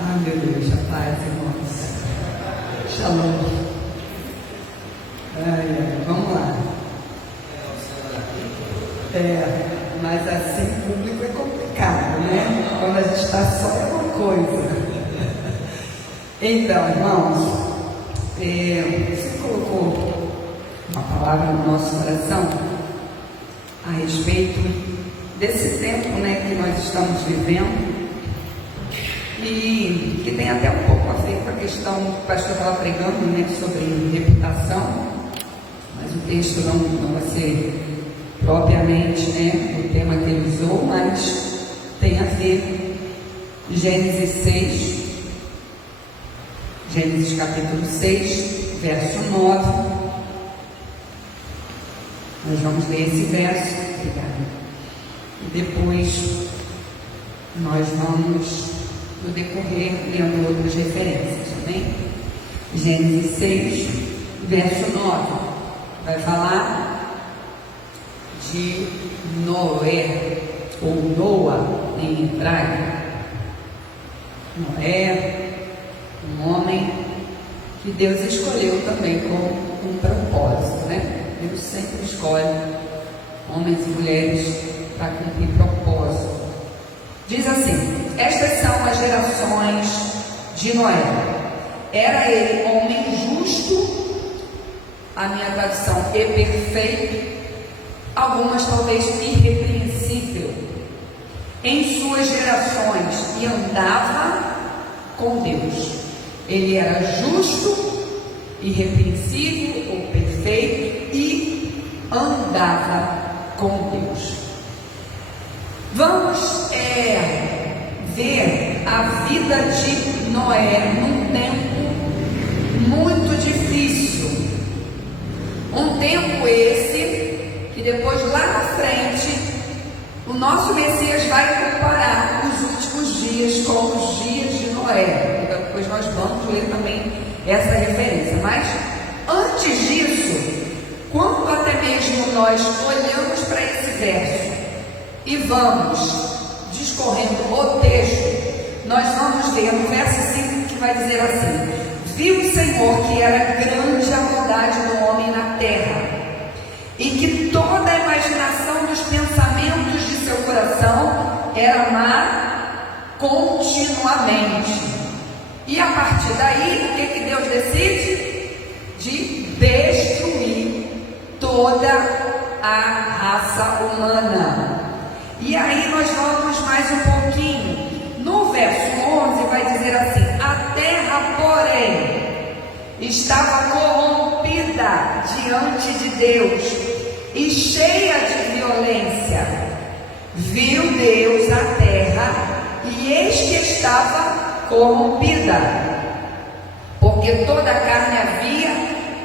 Ah, meu Deus, a paz, irmãos. Shalom. Vamos lá. Mas assim, público é complicado, né? Quando a gente está só é uma coisa. Então, irmãos, você colocou uma palavra no nosso coração a respeito desse tempo, né, que nós estamos vivendo, e que tem até um pouco a ver com a questão que o pastor estava pregando, né, sobre reputação, mas o texto não vai ser propriamente, né, o tema que ele usou, mas tem a ver. Gênesis 6, Gênesis capítulo 6, verso 9. Nós vamos ler esse verso, obrigada. E depois nós vamos, no decorrer, lendo outras referências, amém? Gênesis 6, verso 9, vai falar de Noé, ou Noa em hebraico. Noé, um homem que Deus escolheu também com um propósito, né? Deus sempre escolhe homens e mulheres para cumprir propósito. Diz assim: estas são as gerações de Noé. Era ele homem justo, a minha tradução é perfeito, algumas talvez irrepreensível, em suas gerações, e andava com Deus. Ele era justo, irrepreensível ou perfeito e andava com Deus. Vamos ver a vida de Noé num tempo muito difícil. Um tempo esse que depois, lá na frente, o nosso Messias vai comparar os últimos dias com os dias de Noé. Depois nós vamos ler também essa referência. Mas antes disso, quando até mesmo nós olhamos para esse verso e vamos discorrendo o texto, nós vamos ver no verso 5 que vai dizer assim: viu o Senhor que era grande a maldade do homem na terra, e que toda a imaginação dos pensamentos de seu coração era má continuamente. E a partir daí, o que Deus decide? De destruir toda a raça humana. E aí nós vamos mais um pouquinho. No verso 11 vai dizer assim: a terra, porém, estava corrompida diante de Deus e cheia de violência. Viu Deus a terra, e eis que estava corrompida, porque toda a carne havia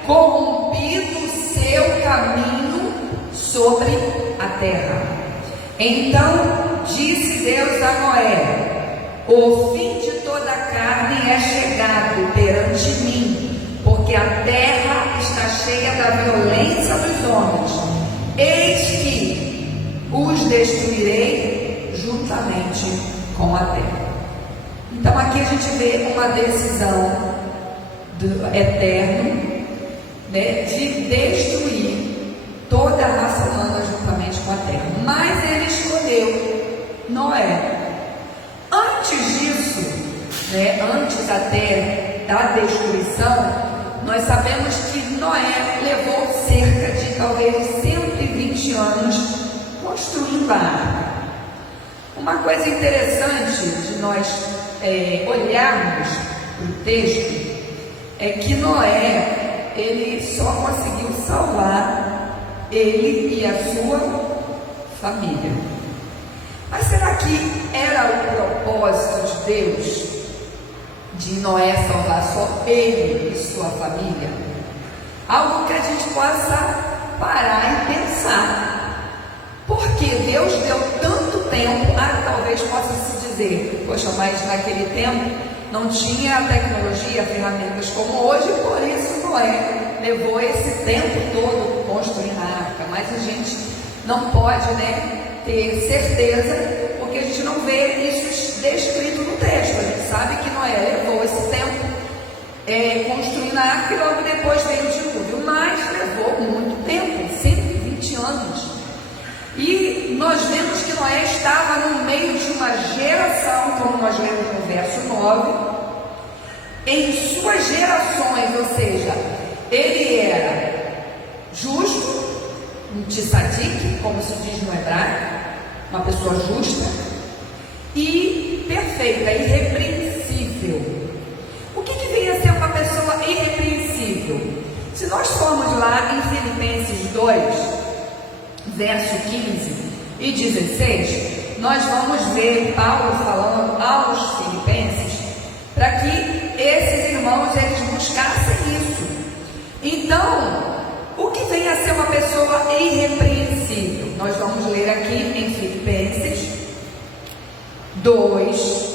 corrompido o seu caminho sobre a terra. Então disse Deus a Noé: o fim de toda a carne é chegado perante mim, porque a terra está cheia da violência dos homens. Eis que os destruirei juntamente com a terra. Então aqui a gente vê uma decisão do Eterno, né, de destruir toda a raça humana juntamente com a terra. Mas ele escolheu Noé. Antes disso, né, antes até da destruição, nós sabemos que Noé levou cerca de talvez 120 anos construindo a arca. Uma coisa interessante de nós olharmos para o texto é que Noé, ele só conseguiu salvar ele e a sua família. Mas será que era o propósito de Deus de Noé salvar só ele e sua família? Algo que a gente possa parar e pensar. Porque Deus deu tanto tempo, talvez possa se dizer, poxa, mas naquele tempo não tinha tecnologia, ferramentas como hoje, por isso Noé levou esse tempo todo construindo a arca. Mas a gente não pode, né, ter certeza, porque a gente não vê isso descrito no texto. A gente sabe sabe que Noé levou esse tempo construindo a arca e logo depois veio o dilúvio, mas levou muito tempo, 120 anos. E nós vemos que Noé estava no meio de uma geração, como nós lemos no verso 9, em suas gerações, ou seja, ele era justo, um tzadik, como se diz no hebraico, uma pessoa justa e perfeita, irrepreensível. O que vem a ser uma pessoa irrepreensível? Se nós formos lá em Filipenses 2, verso 15 e 16, nós vamos ver Paulo falando aos filipenses para que esses irmãos eles buscassem isso. Então, o que vem a ser uma pessoa irrepreensível? Nós vamos ler aqui em Filipenses 2,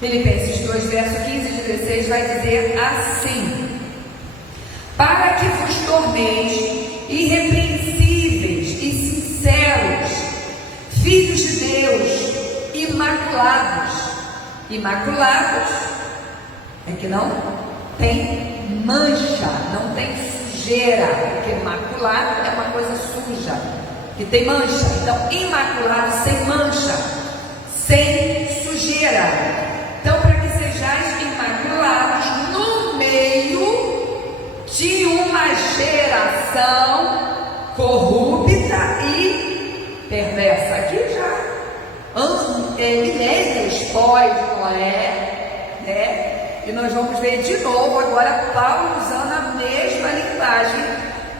Filipenses 2, verso 15 e 16, vai dizer assim: para que vos torneis irrepreensíveis e sinceros, filhos de Deus, imaculados. Imaculados é que não tem mancha, não tem sujeira, porque imaculado é uma coisa suja, que tem mancha. Então, imaculado, sem mancha, sem sujeira. Então, para que sejais imaculados no meio de uma geração corrupta e perversa. Aqui já milênios pós-Noé, né? E nós vamos ver de novo agora Paulo usando a mesma linguagem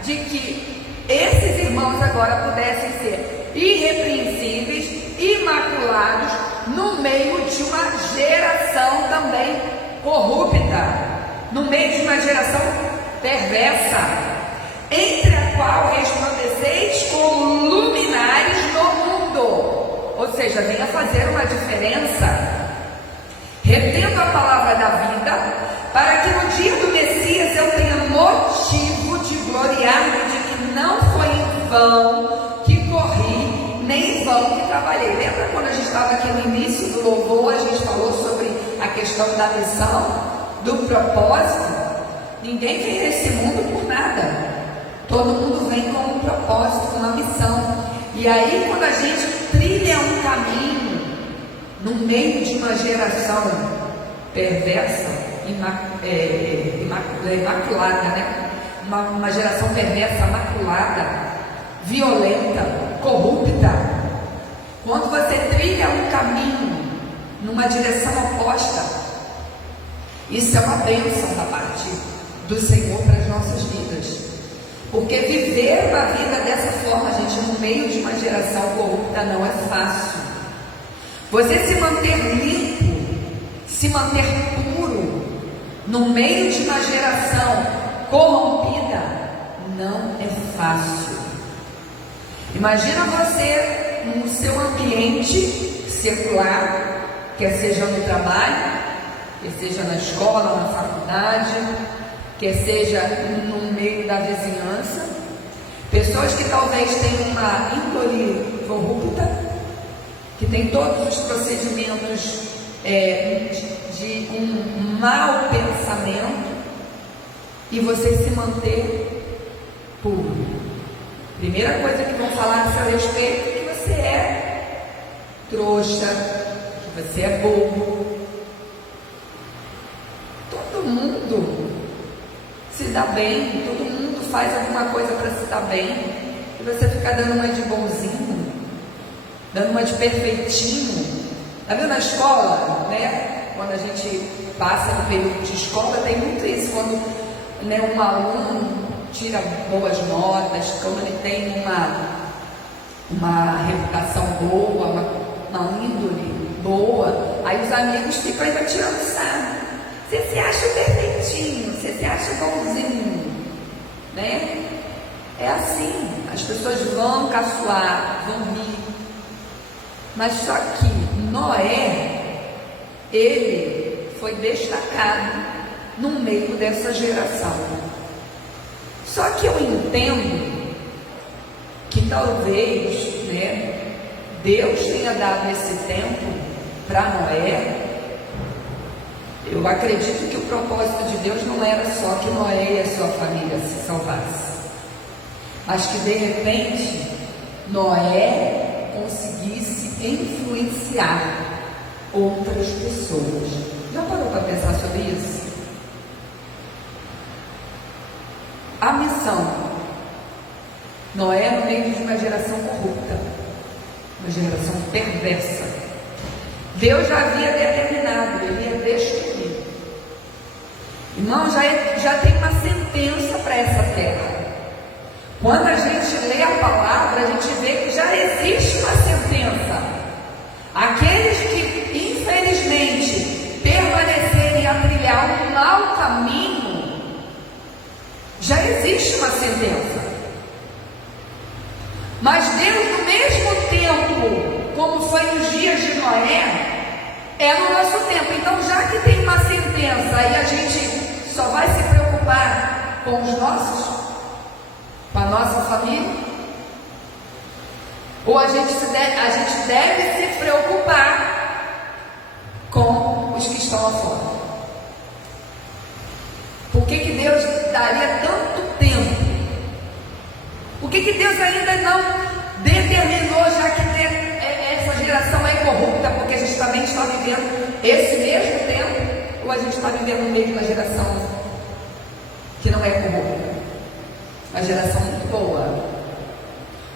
de que esses irmãos agora pudessem ser irrepreensíveis, imaculados no meio de uma geração também corrupta, no meio de uma geração perversa, entre a qual resplandeceis como luminares no mundo. Ou seja, venha fazer uma diferença, retendo a palavra da vida, para que no dia do Messias eu tenha motivo de gloriar-me de que não foi em vão que corri, nem em vão que trabalhei. Lembra quando a gente estava aqui no início do louvor, a gente falou sobre a questão da missão, do propósito? Ninguém vem nesse mundo por nada. Todo mundo vem com um propósito, com uma missão. E aí, quando a gente trilha um caminho no meio de uma geração perversa, imaculada, né? Uma geração perversa, maculada, violenta, corrupta. Quando você trilha um caminho numa direção oposta, isso é uma bênção da parte do Senhor para as nossas vidas. Porque viver uma vida dessa forma, gente, no meio de uma geração corrupta não é fácil. Você se manter limpo, se manter puro, no meio de uma geração corrompida, não é fácil. Imagina você no seu ambiente secular, quer seja no trabalho, quer seja na escola, na faculdade, quer seja no meio da vizinhança, pessoas que talvez tenham uma índole corrupta, que tem todos os procedimentos de um mau pensamento, e você se manter puro. Primeira coisa que vão falar a seu respeito é que você é trouxa, que você é bobo. Todo mundo se dá bem, todo mundo faz alguma coisa para se dar bem, e você fica dando uma de bonzinho, dando uma de perfeitinho. Tá vendo na escola, né? Quando a gente passa no período de escola, tem muito isso, quando, né, um aluno tira boas notas, quando ele tem uma reputação boa, uma índole boa, aí os amigos ficam ainda tirando sarro. Você se acha perfeitinho, você se acha bonzinho, né? É assim, as pessoas vão caçoar, vão rir. Mas só que Noé, ele foi destacado no meio dessa geração. Só que eu entendo que talvez, né, Deus tenha dado esse tempo para Noé, Eu acredito que o propósito de Deus não era só que Noé e a sua família se salvassem, mas que de repente Noé conseguisse influenciar outras pessoas. Já parou para pensar sobre isso? A missão: Noé no meio de uma geração corrupta, uma geração perversa. Deus já havia determinado, ele ia destruir. Irmão, já tem uma sentença para essa terra. Quando a gente lê a palavra, a gente vê que já existe uma sentença. Aqueles que infelizmente permanecerem a trilhar um mau caminho, já existe uma sentença. Mas Deus, no mesmo tempo, como foi nos dias de Noé, é no nosso tempo. Então, já que tem uma sentença e a gente só vai se preocupar com os nossos, com a nossa família, ou a gente deve se preocupar com os que estão lá fora. Por que Deus daria tanto tempo? Por que Deus ainda não determinou, já que essa geração é corrupta, porque a gente também está vivendo esse mesmo tempo, ou a gente está vivendo no meio de uma geração que não é corrupta? Uma geração muito boa,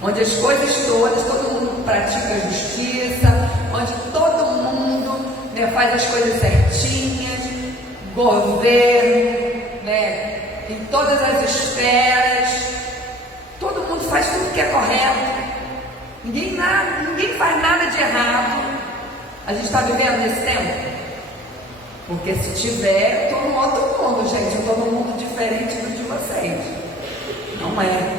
onde as coisas todas, todo mundo pratica a justiça, onde todo mundo, né, faz as coisas certinhas, governo, né, em todas as esferas, todo mundo faz tudo que é correto, ninguém faz nada de errado. A gente está vivendo nesse tempo? Porque se tiver, estou num outro mundo, gente, eu estou num mundo diferente do de vocês. Não é.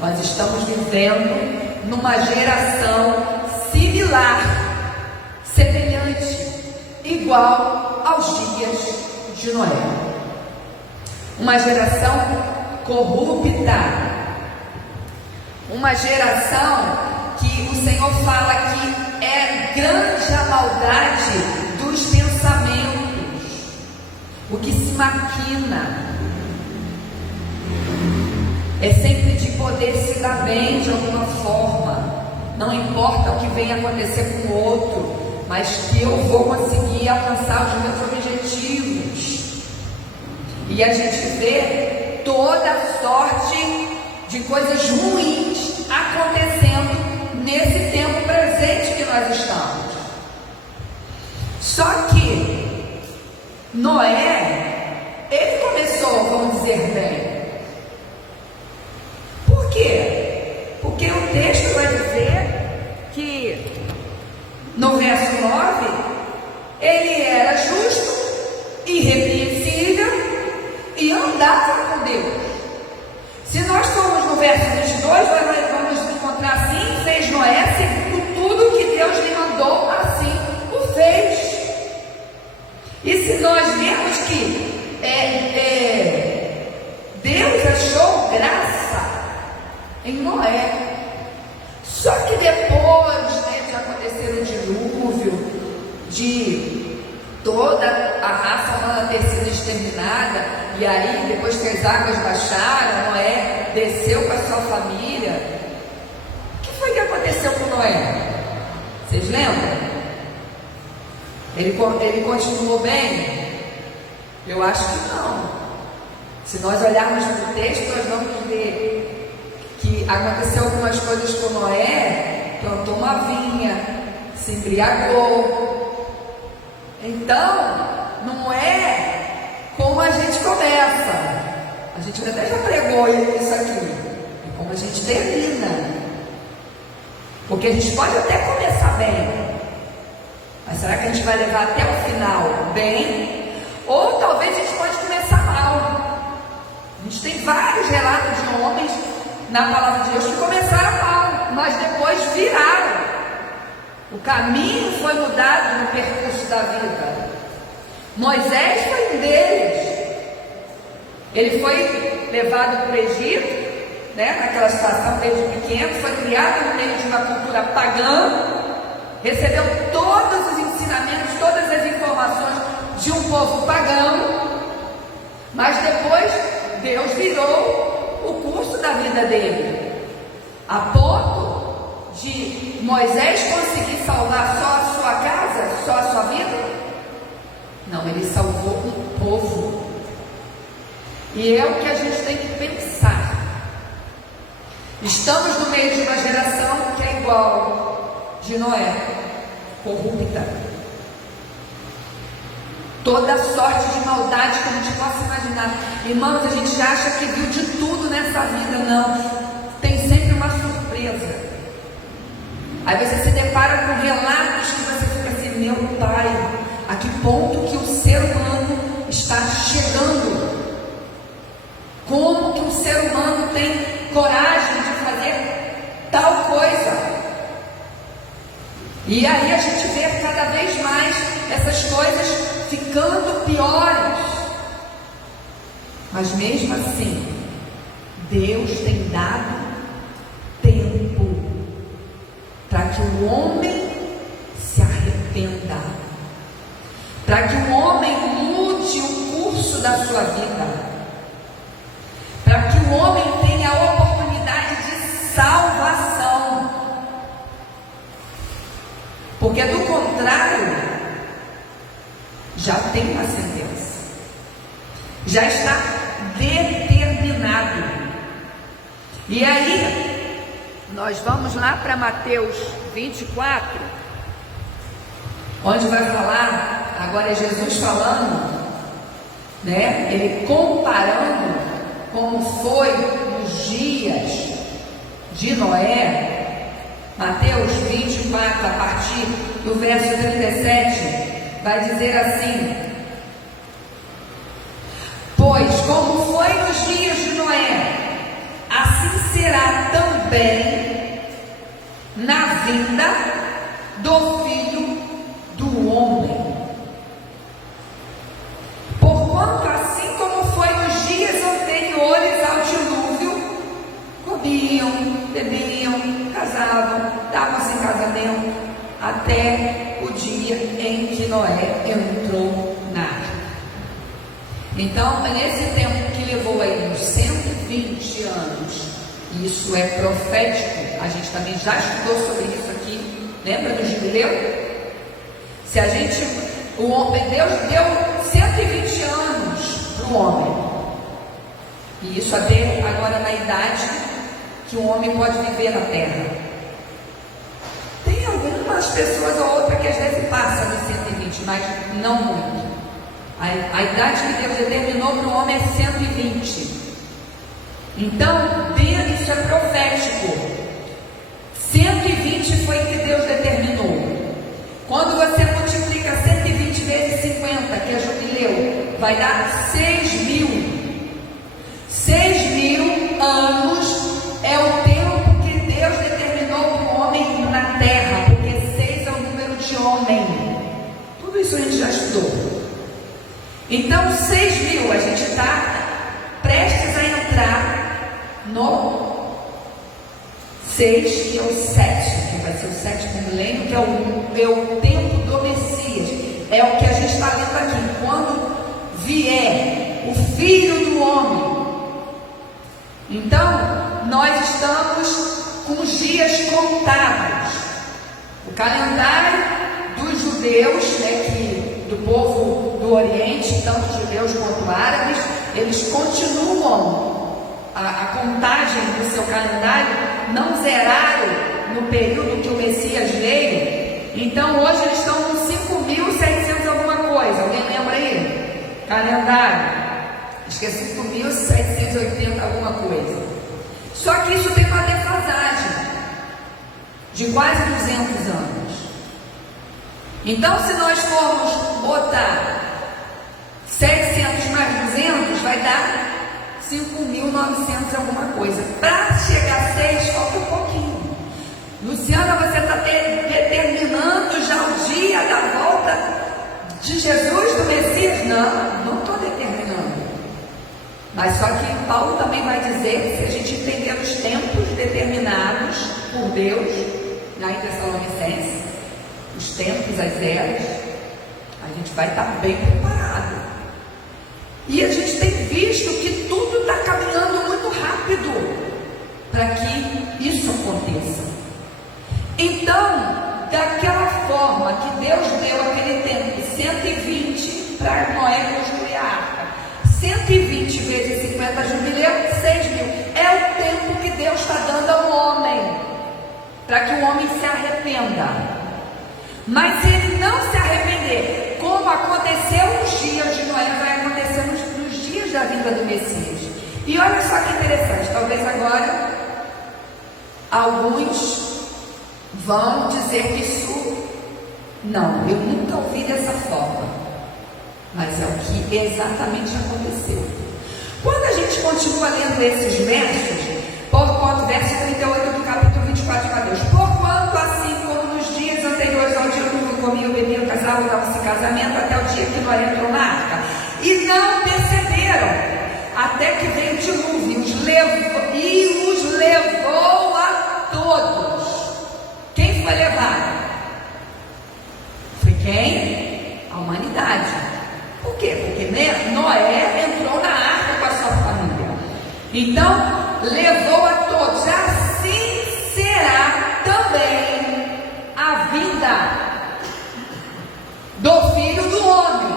Nós estamos vivendo numa geração similar, semelhante, igual aos dias de Noé. Uma geração corrupta. Uma geração que o Senhor fala que é grande a maldade dos pensamentos, o que se maquina. É sempre de poder se dar bem de alguma forma, não importa o que venha acontecer com o outro, mas que eu vou conseguir alcançar os meus objetivos. E a gente vê toda sorte de coisas ruins acontecendo nesse tempo presente que nós estamos. Só que Noé, ele começou, vamos dizer, bem. Por quê? Porque o texto vai dizer que no verso 9, ele era justo, irrepreensível e andava com Deus. Se nós formos no verso 22, nós vamos encontrar assim: fez Noé segundo tudo que Deus lhe mandou, assim o fez. E se nós vemos que Deus achou graça em Noé, só que depois, de acontecer o dilúvio, de toda a raça humana ter sido exterminada, e aí depois que as águas baixaram, Noé desceu com a sua família. O que foi que aconteceu com Noé? Vocês lembram? Ele continuou bem? Eu acho que não. Se nós olharmos para o texto, nós vamos ver que aconteceu algumas coisas com Noé. Plantou uma vinha, se embriagou. Então, não é como a gente começa. A gente até já pregou isso aqui. É como a gente termina. Porque a gente pode até começar bem, mas será que a gente vai levar até o final bem? Ou talvez a gente pode começar mal. A gente tem vários relatos de homens na palavra de Deus que começaram mal, mas depois viraram. O caminho foi mudado no percurso da vida. Moisés foi um deles. Ele foi levado para o Egito, naquela situação desde pequeno, foi criado no meio de uma cultura pagã, recebeu todos os ensinamentos, todas as informações de um povo pagão, mas depois Deus virou o curso da vida dele, a ponto de Moisés conseguir salvar só a sua casa, só a sua vida? Não, ele salvou um povo. E é o que a gente tem que pensar. Estamos no meio de uma geração que é igual de Noé, corrupta. Toda sorte de maldade que a gente possa imaginar. Irmãos, a gente acha que viu de tudo nessa vida. Não, tem sempre uma surpresa. Aí você se depara com relatos que você fica assim: meu pai, a que ponto que o ser humano está chegando? Como que um ser humano tem coragem de fazer tal coisa? E aí a gente vê cada vez mais essas coisas ficando piores. Mas mesmo assim, Deus tem dado tempo para que o homem se arrependa, para que o homem mude o curso da sua vida, para que o homem tenha a oportunidade de salvação. Porque do contrário, já tem uma sentença, já está determinado. E aí, nós vamos lá para Mateus 24, onde vai falar, agora é Jesus falando, né? Ele comparando como foi nos dias de Noé. Mateus 24, a partir do verso 37, vai dizer assim: pois como foi nos dias de Noé, assim será também na vinda do Filho do Homem. Porquanto assim como foi nos dias anteriores ao dilúvio, comiam, bebiam, casavam, davam-se em casamento, até o dia em que Noé entrou na arca. Então, nesse tempo que levou aí uns 120 anos, isso é profético, a gente também já estudou sobre isso aqui, lembra do jubileu? Se a gente, o homem, Deus deu 120 anos para o homem, e isso até agora na idade que o homem pode viver na terra. Tem algumas pessoas ou outra que às vezes passa dos 120, mas não muito. A idade que Deus determinou para o homem é 120. Então, isso é profético. 120 foi que Deus determinou. Quando você multiplica 120 vezes 50, que é jubileu, vai dar 6.000. 6.000 anos é o tempo que Deus determinou para o homem na terra, porque 6 é o número de homem. Tudo isso a gente já estudou. Então 6.000, a gente está prestes a entrar no 6, que é o 7, que vai ser o 7º milênio, que é o tempo do Messias. É o que a gente está lendo aqui. Quando vier o Filho do Homem. Então, nós estamos com os dias contados. O calendário dos judeus, do povo do Oriente, tanto judeus quanto árabes, eles continuam a contagem do seu calendário, não zeraram no período que o Messias veio. Então, hoje eles estão com 5.700 alguma coisa. Alguém lembra aí? Calendário. Acho que é 5.780 alguma coisa. Só que isso tem uma defasagem de quase 200 anos. Então, se nós formos botar 700 mais 200, vai dar 5.900 alguma coisa. Para chegar a 6, falta um pouquinho. Luciana, você está determinando já o dia da volta de Jesus, do Messias? Não estou determinando. Mas só que Paulo também vai dizer, se a gente entender os tempos determinados por Deus, na Tessalonicenses, os tempos, as eras, a gente vai estar bem preparado. E a gente tem visto que tudo está caminhando muito rápido para que isso aconteça. Então, daquela forma que Deus deu aquele tempo, 120 para Noé construir a arca, 120 vezes 50 jubileu, 6.000. É o tempo que Deus está dando ao homem, para que o homem se arrependa. Mas se ele não se arrepender, como aconteceu nos dias de Noé, vai acontecer nos dias da vinda do Messias. E olha só que interessante, talvez agora alguns vão dizer que isso, não, eu nunca ouvi dessa forma, mas é o que exatamente aconteceu. Quando a gente continua lendo esses versos, porquanto, verso 38 do capítulo 24 de Mateus, porquanto assim como nos dias anteriores ao dilúvio, comiam, bebiam, casavam, davam-se casamento, até o dia que Noé entrou na arca, e não perceberam, até que veio o dilúvio, e os levou a todos. Quem foi levado? Foi quem? A humanidade. Por quê? Porque Noé entrou na arca com a sua família. Então, levou a todos. Assim será também a vida do Filho do Homem.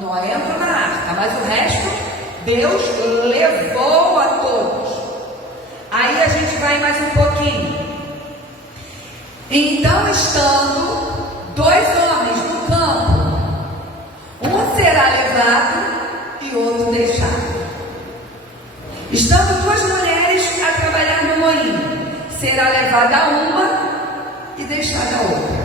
Noé entrou na arca, mas o resto Deus levou a todos. Aí a gente vai mais um pouquinho. Então, estando dois homens no campo, um será levado e outro deixado. Estando duas mulheres a trabalhar no moinho, será levada uma e deixada a outra.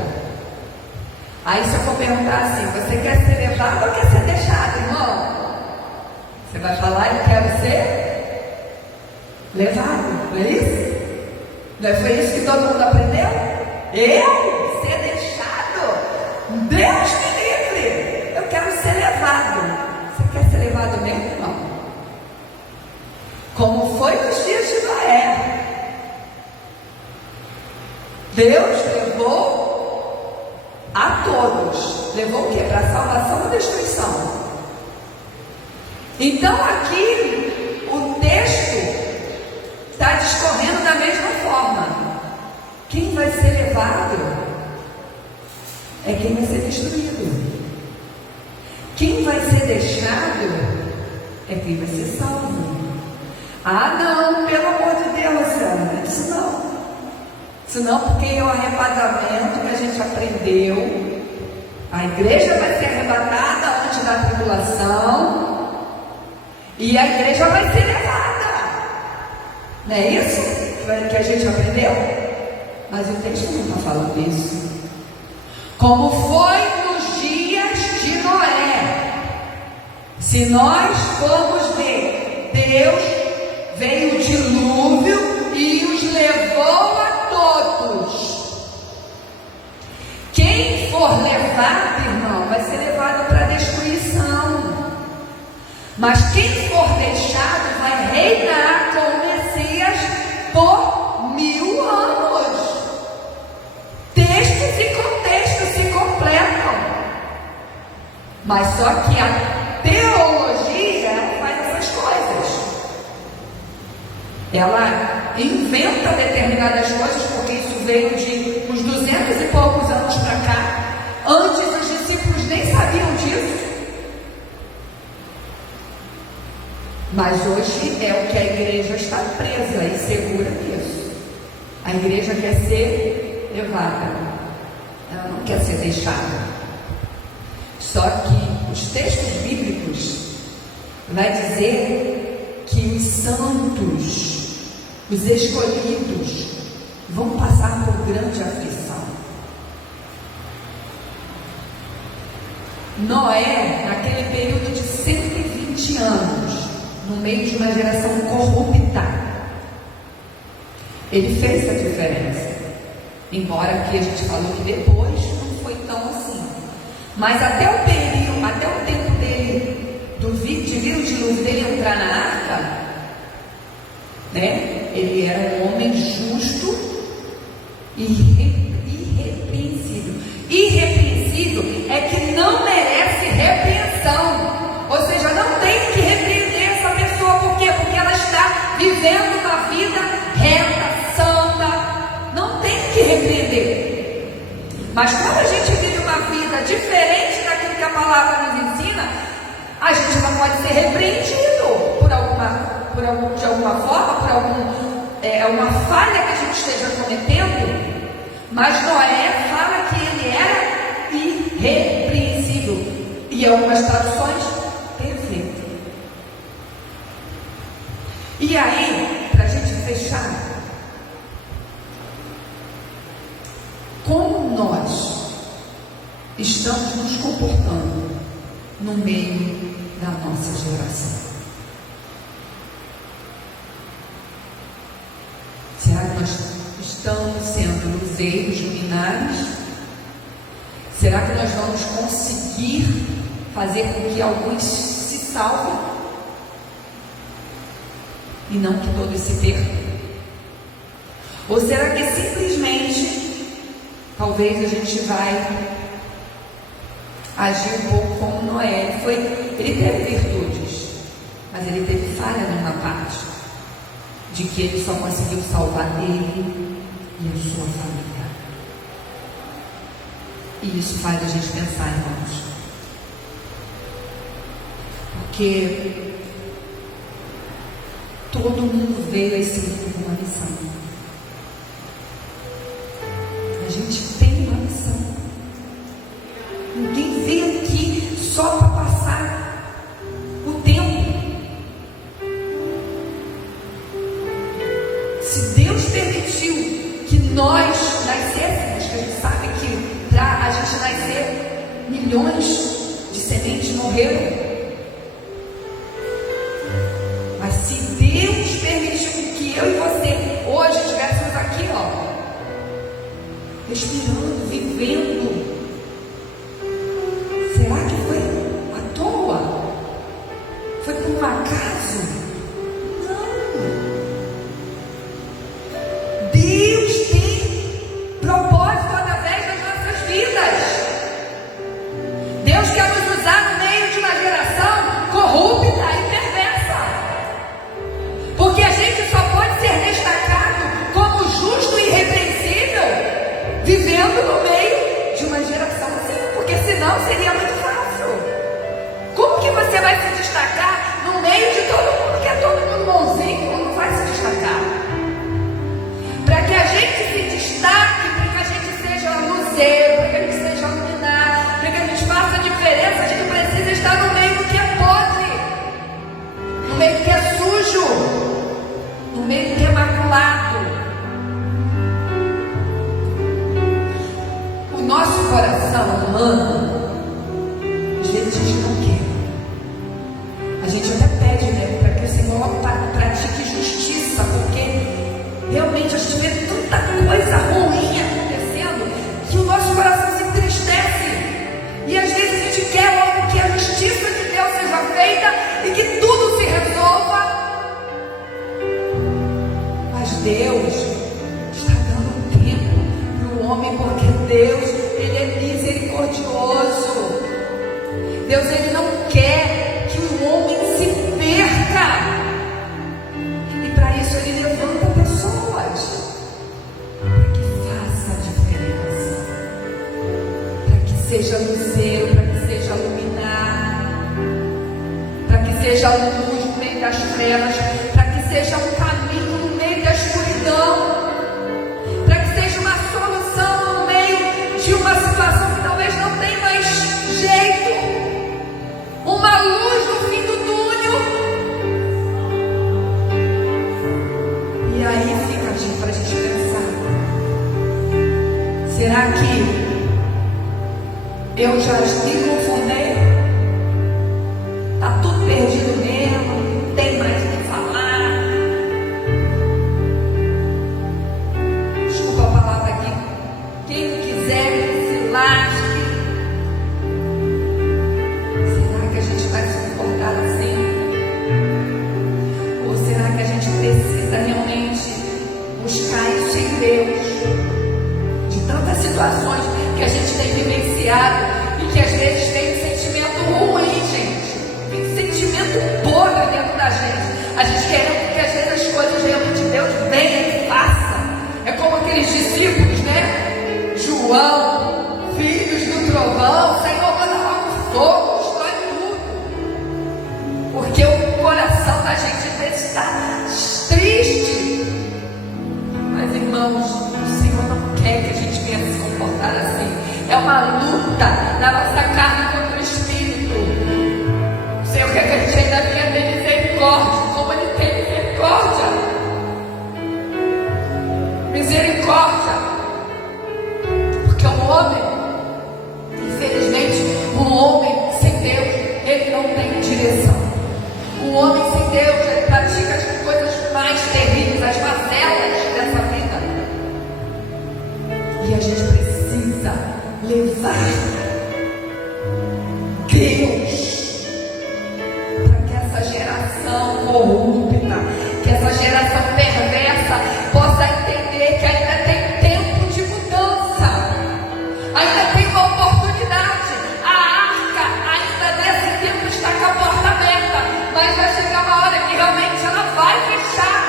Aí se eu for perguntar assim, você quer ser levado ou quer ser deixado, irmão? Você vai falar, eu quero ser levado, não é isso? Não foi isso que todo mundo aprendeu? Eu ser deixado? Deus me livre! Eu quero ser levado. Você quer ser levado mesmo, irmão? Como foi nos dias de Noé. Deus levou a todos. Levou o quê? Para a salvação ou destruição? Então aqui o texto está discorrendo da mesma forma. Quem vai ser levado é quem vai ser destruído. Quem vai ser deixado é quem vai ser salvo. Ah, não, pelo amor de Deus, Ana, isso não. Isso não, porque é o arrebatamento que a gente aprendeu. A igreja vai ser arrebatada antes da tribulação e a igreja vai ser levada. Não é isso que a gente aprendeu? Mas o texto não está falando isso. Como foi nos dias de Noé. Se nós formos ver, Deus veio o dilúvio e os levou a todos. Quem for levado, irmão, vai ser levado para a destruição. Mas quem for deixado vai reinar com o Messias por 1000 anos. Textos e contextos se completam. Mas só que a teologia faz essas coisas. Ela inventa determinadas coisas, porque isso veio de uns 200 e poucos anos para cá. Antes os discípulos nem sabiam disso. Mas hoje é o que a igreja está presa e segura nisso. A igreja quer ser levada, ela não quer ser deixada. Só que os textos bíblicos vai dizer que os santos, os escolhidos, vão passar por grande aflição. Noé, naquele período de 120 anos, no meio de uma geração corrupta, ele fez a diferença. Embora aqui a gente falou que depois não foi tão assim. Mas até o tempo dele, de vir o dilúvio, dele entrar na arca, né? Ele era um homem justo e irrepreensível. Irrepreensível é que não merece repreensão. Ou seja, não tem pode ser repreendido de alguma forma, por alguma falha que a gente esteja cometendo. Mas Noé fala que ele era irrepreensível, e algumas traduções, perfeito. E aí, para a gente fechar, como nós estamos nos comportando no meio da nossa geração? Será que nós estamos sendo luzeiros, luminares? Será que nós vamos conseguir fazer com que alguns se salvem e não que todos se percam? Ou será que simplesmente talvez a gente vai agir um pouco como Noé? Ele teve virtudes, mas ele teve falha numa parte, de que ele só conseguiu salvar ele e a sua família. E isso faz a gente pensar, irmãos, porque todo mundo veio a esse mundo com uma missão. A gente tem uma missão. Ninguém veio aqui só para passar o tempo. Se Deus permitiu que nós nascêssemos, que a gente sabe que para a gente nascer, milhões de sementes morreram. Mas se Deus permitiu que eu e você hoje estivéssemos aqui, respirando, vivendo, será que foi à toa? Foi por um acaso? Não. Deus tem propósito através das nossas vidas. Deus quer nos usar no meio de uma geração corrupta e perversa, porque a gente só pode ser destacado como justo e irrepreensível vivendo no meio de uma geração assim, porque senão seria muito fácil. Como que você vai se destacar no meio de todo mundo, que é todo mundo bonzinho? Como vai se destacar? Para que a gente se destaque, para que a gente seja luzeiro, para que a gente seja luminar, para que a gente faça a diferença, a gente precisa estar no meio do que é podre, no meio do que é sujo, no meio do que é maculado. O nosso coração humano, às vezes a gente não quer. A gente até pede, para que o Senhor pratique justiça, porque realmente a gente vê tanta coisa ruim acontecendo que o nosso coração se entristece. E às vezes a gente quer logo que a justiça de Deus seja feita e que tudo se resolva. Mas Deus está dando tempo para o homem, porque Deus, Ele é misericordioso. Deus, Ele não quer que o homem se perca. E para isso Ele levanta pessoas para que faça a diferença, para que seja luzeiro, para que seja luminar, para que seja luz no meio das trevas, para que seja um caminho no meio da escuridão, para que seja uma solução no meio de uma situação que talvez não tenha mais jeito, uma luz no fim do túnel. E aí fica para a gente pensar: será que eu já me confundei? Está tudo perdido mesmo, não tem mais o que falar. Desculpa a palavra aqui. Quem quiser que se lasque. Será que a gente vai se comportar assim? Ou será que a gente precisa realmente buscar isso em Deus? De tantas situações que a gente tem vivenciado e que às vezes tem um sentimento ruim, gente. Tem um sentimento podre dentro da gente. A gente quer que às vezes as coisas realmente Deus venha e faça. É como aqueles discípulos, né? João, filhos do trovão, Senhor, manda logo fogo, destrói tudo. Deus, para que essa geração corrupta, que essa geração perversa possa entender que ainda tem tempo de mudança, ainda tem uma oportunidade. A arca ainda nesse tempo está com a porta aberta, mas vai chegar uma hora que realmente ela vai fechar.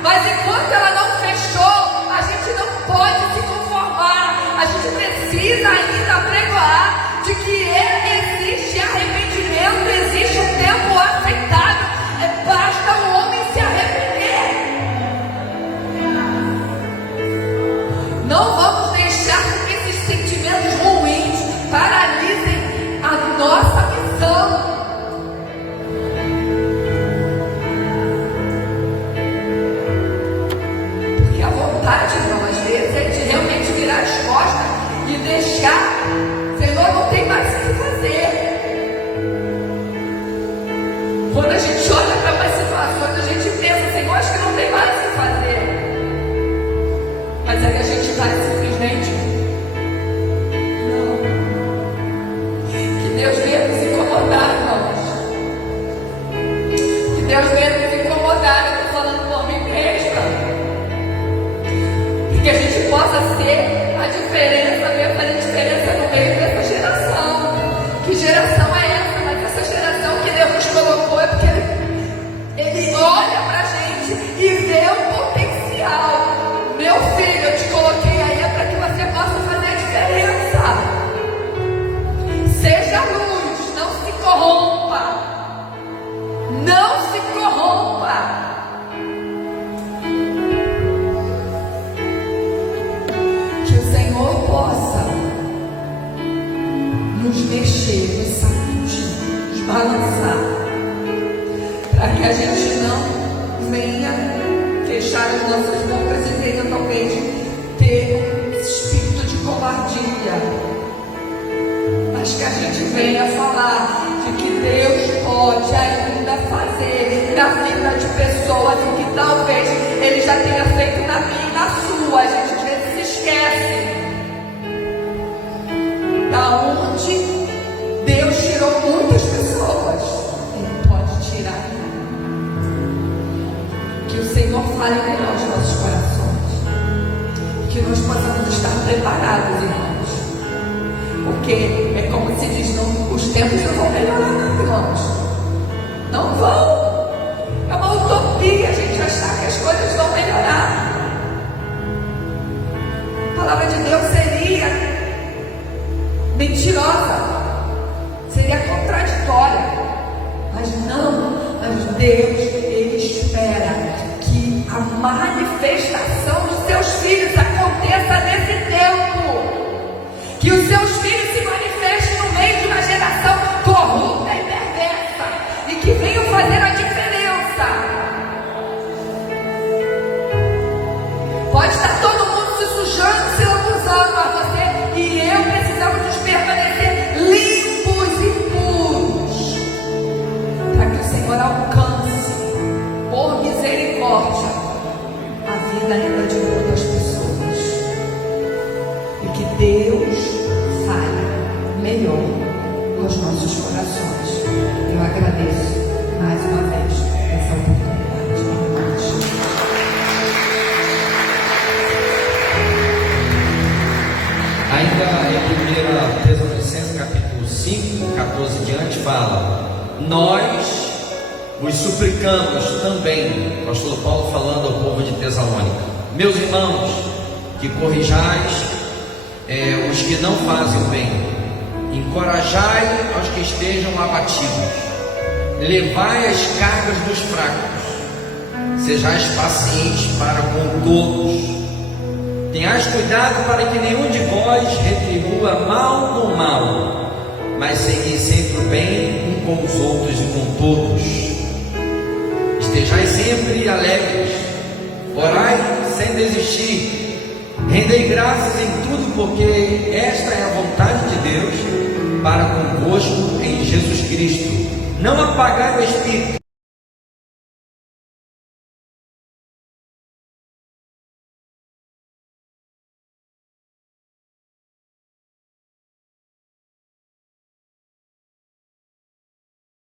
Mas enquanto ela não fechou, a gente não pode se conformar. A gente precisa ainda pregoar de que existe arrependimento, existe um tempo aceitável. Basta o homem se arrepender. Não vamos deixar que esses sentimentos ruins paralisem a nossa missão. Porque a vontade, irmão, às vezes, é de realmente virar as costas e deixar. Senhor, não tem mais o que fazer. Quando a gente olha para umas situações, a gente pensa, Senhor, acho que não tem mais o que fazer. Mas aí a gente vai simplesmente, não. Que Deus venha nos incomodar, irmãos. Que Deus venha nos incomodar. Eu estou falando por mim mesma. E que a gente possa ser a diferença, mesmo fazer diferença no meio dessa geração. Que geração é essa? Mas essa geração que Deus nos colocou é porque Ele olha para a gente e vê o potencial. Meu filho, eu te coloquei aí é para que você possa fazer a diferença. Seja luz, não se corrompa. Não se corrompa. Que o Senhor possa nos mexer, nos sacudir, nos balançar, para que a gente não venha fechar as nossas bocas e venha talvez ter um espírito de covardia, mas que a gente venha falar de que Deus pode ainda fazer na vida de pessoas o que talvez Ele já tenha feito na minha e na sua. A gente às vezes se esquece da onde Deus tirou muitas pessoas. Ele pode tirar. Que o Senhor fale melhor aos nossos corações. Que nós possamos estar preparados, irmãos. Porque é como se diz, não, os tempos não vão melhorar, não, irmãos. Não vão. É uma utopia a gente achar que as coisas vão melhorar. A palavra de Deus seria mentirosa, seria contraditória. Mas não, mas Deus, Ele espera que a manifestação dos seus filhos aconteça nesse tempo. Que os seus filhos se manifestem no meio de uma geração corrupta e perversa, e que venham fazer a diferença. Pode estar todo mundo se sujando, se lambuzando, mas você e eu precisamos nos permanecer limpos e puros, para que o Senhor alcance, por misericórdia, a vida ainda de muitas pessoas. E que Deus fale melhor aos nossos corações. Eu agradeço mais uma vez essa oportunidade. Ainda em 1 Tessalonicenses capítulo 5, 14 diante, fala: nós vos suplicamos também, o apóstolo Paulo falando ao povo de Tessalônica, meus irmãos, que corrijais os que não fazem o bem, encorajai aos que estejam abatidos, levai as cargas dos fracos, sejais pacientes para com todos, tenhais cuidado para que nenhum de vós retribua mal com mal, mas segui sempre o bem com os outros e com todos. Estejais sempre alegres, orai sem desistir, rendei graças em tudo, porque esta é a vontade de Deus para convosco em Jesus Cristo. Não apagai o Espírito.